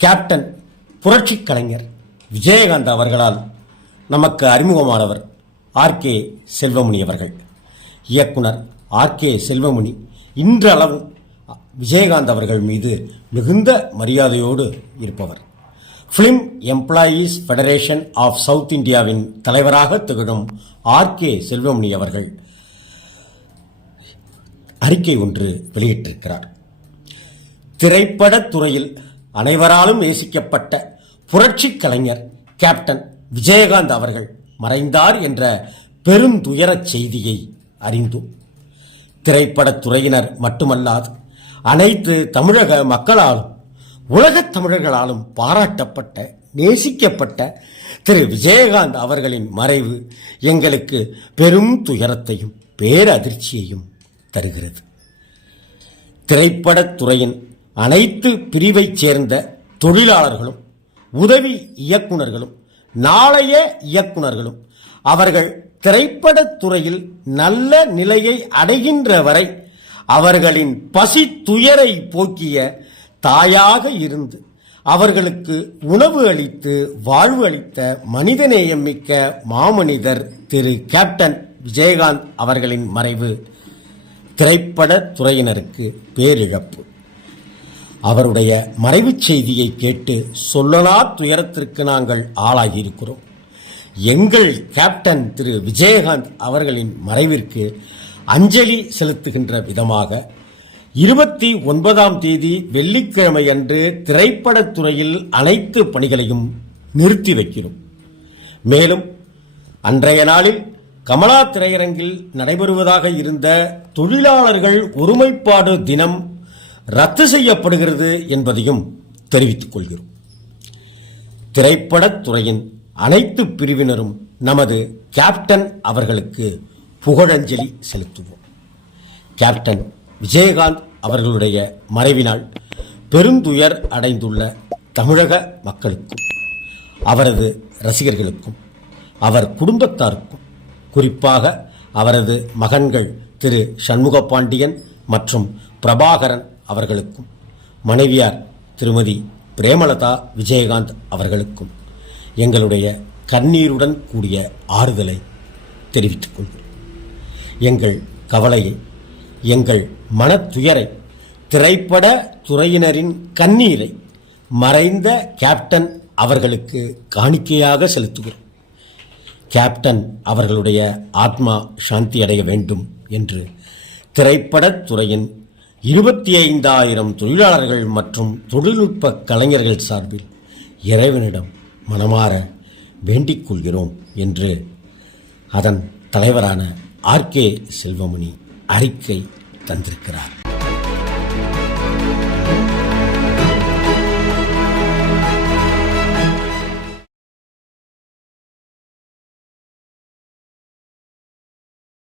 Captain புரட்சி கலைஞர் விஜயகாந்த் அவர்களால் நமக்கு அறிமுகமானவர் ஆர்கே செல்வமணி அவர்கள். இயக்குனர் ஆர்கே செல்வமணி இன்றளவு விஜயகாந்த் அவர்கள் மீது மிகுந்த மரியாதையோடு இருப்பவர். Film employees federation of south இந்தியாவின் தலைவராக திகழும் ஆர்கே செல்வமணி அவர்கள் அறிக்கை ஒன்று வெளியிட்டிருக்கிறார். திரைப்படத் துறையில் அனைவராலும் நேசிக்கப்பட்ட புரட்சிக் கலைஞர் கேப்டன் விஜயகாந்த் அவர்கள் மறைந்தார் என்ற பெருந்துயரச் செய்தியை அறிந்தும். திரைப்படத் துறையினர் மட்டுமல்லாது அனைத்து தமிழக மக்களாலும் உலகத் தமிழர்களாலும் பாராட்டப்பட்ட நேசிக்கப்பட்ட திரு விஜயகாந்த் அவர்களின் மறைவு எங்களுக்கு பெரும் துயரத்தையும் பேரதிர்ச்சியையும் தருகிறது. திரைப்படத் துறையின் அனைத்து பிரிவைச் சேர்ந்த தொழிலாளர்களும் உதவி இயக்குனர்களும் நாளைய இயக்குனர்களும் அவர்கள் திரைப்படத் துறையில் நல்ல நிலையை அடைகின்ற வரை அவர்களின் பசி துயரை போக்கிய தாயாக இருந்து அவர்களுக்கு உணவு அளித்து வாழ்வு அளித்த மனிதநேயம் மிக்க மாமனிதர் திரு கேப்டன் விஜயகாந்த் அவர்களின் மறைவு. திரைப்படத் துறையினருக்கு பேரிழப்பு. அவருடைய மறைவுச் செய்தியை கேட்டு சொல்லலா துயரத்திற்கு நாங்கள் ஆளாகியிருக்கிறோம். எங்கள் கேப்டன் திரு விஜயகாந்த் அவர்களின் மறைவிற்கு அஞ்சலி செலுத்துகின்ற விதமாக இருபத்தி ஒன்பதாம் தேதி வெள்ளிக்கிழமை அன்று திரைப்படத் துறையில் அனைத்து பணிகளையும் நிறுத்தி வைக்கிறோம். மேலும் அன்றைய நாளில் கமலா திரையரங்கில் நடைபெறுவதாக இருந்த தொழிலாளர்கள் ஒருமைப்பாடு தினம் ரத்து செய்யப்படுகிறது என்பதையும் தெரிவித்துக் கொள்கிறோம். திரைப்படத் துறையின் அனைத்து பிரிவினரும் நமது கேப்டன் அவர்களுக்கு புகழஞ்சலி செலுத்துவோம். கேப்டன் விஜயகாந்த் அவர்களுடைய மறைவினால் பெருந்துயர் அடைந்துள்ள தமிழக மக்களுக்கும் அவரது ரசிகர்களுக்கும் அவர் குடும்பத்தாருக்கும் குறிப்பாக அவரது மகன்கள் திரு சண்முக பாண்டியன் மற்றும் பிரபாகரன் அவர்களுக்கும். மனைவியார் திருமதி பிரேமலதா விஜயகாந்த் அவர்களுக்கும் எங்களுடைய கண்ணீருடன் கூடிய ஆறுதலை தெரிவித்துக் கொள்கிறோம் எங்கள் கவலையை எங்கள் மனத்துயரை திரைப்பட துறையினரின் கண்ணீரை மறைந்த கேப்டன் அவர்களுக்கு காணிக்கையாக செலுத்துகிறோம் கேப்டன் அவர்களுடைய ஆத்மா சாந்தி அடைய வேண்டும் என்று திரைப்படத் துறையின் இருபத்தி ஐந்தாயிரம் தொழிலாளர்கள் மற்றும் தொழில்நுட்ப கலைஞர்கள் சார்பில் இறைவனிடம் மனமாற வேண்டிக் கொள்கிறோம் என்று அதன் தலைவரான ஆர்கே செல்வமணி அறிக்கை தந்திருக்கிறார்.